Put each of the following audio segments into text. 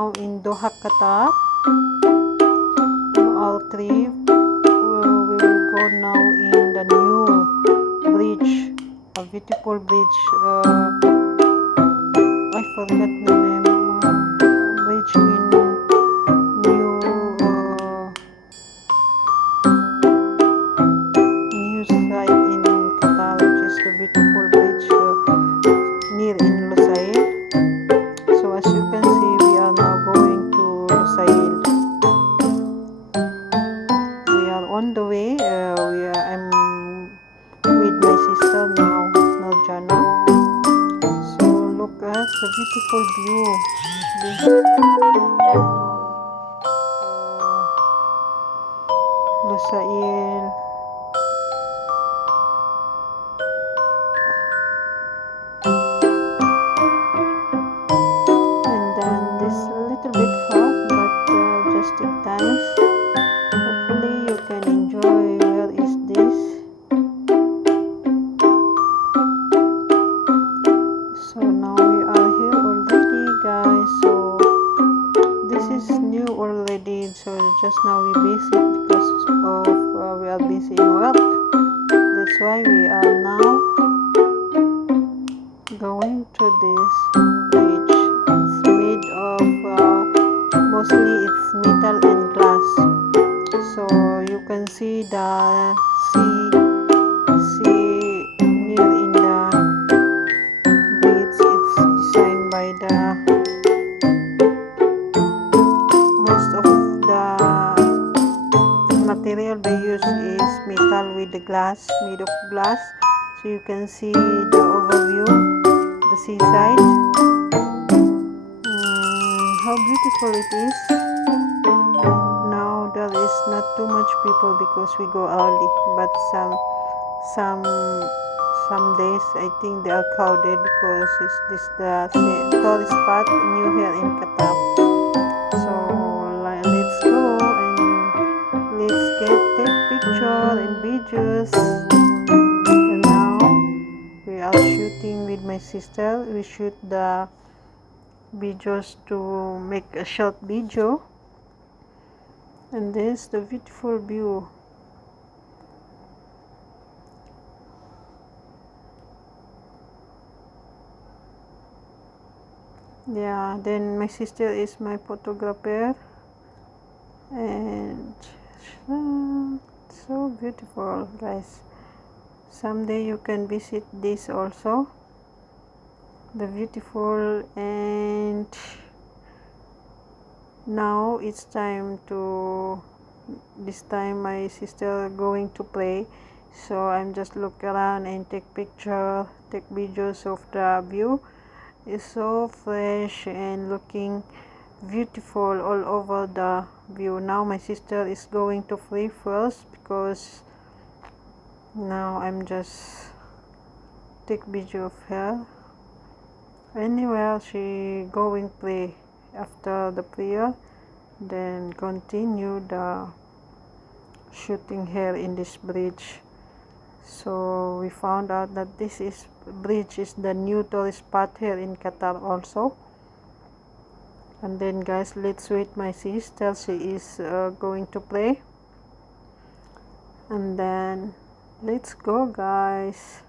now in Doha, Qatar. All three. We will go now in the new bridge, a beautiful bridge. I forgot the name. Bridge in new site in Qatar, which is the beautiful bridge near in Lusail. So as you can see, we are now going to Lusail. We are on the way. I'm with my sister now, Narjana. So look at the beautiful view. Lusail. And then this little bit far, but just take times. Hopefully you can enjoy. Where is this? So now we are here already, guys. So this is new already. So just now we visit because of we are busy in work. That's why we are now going to this bridge. It's made of mostly it's metal and glass. So you can see the sea near in the bridge. It's designed by the most of the material they use is metal with the glass, made of glass. So you can see the overview, the seaside. How beautiful it is. Now there is not too much people because we go early, but some days I think they are crowded because this the tourist spot new here in Qatar. So let's go and let's take picture and videos. And now we are shooting with my sister. We shoot the videos to make a short video. And this the beautiful view. Yeah, then my sister is my photographer, and so beautiful, guys. Someday you can visit this also, the beautiful. And now it's time to, this time my sister going to play, so I'm just look around and take picture, take videos of the view. It's so fresh and looking beautiful all over the view. Now my sister is going to play first because now I'm just take video of her. Anywhere she going play. After the prayer, then continue the shooting here in this bridge. So we found out that this bridge is the new tourist spot here in Qatar also. And then guys, let's wait my sister. She is going to play, and then let's go, guys.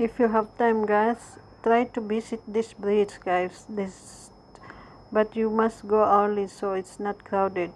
If you have time, guys, try to visit this bridge, guys. But you must go early so it's not crowded.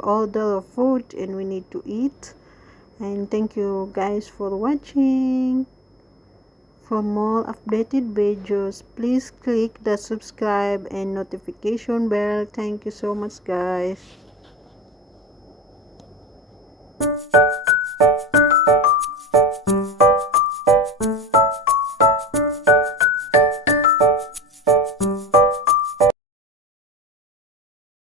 order of food and we need to eat. And thank you guys for watching. For more updated videos, please click the subscribe and notification bell. Thank you so much guys.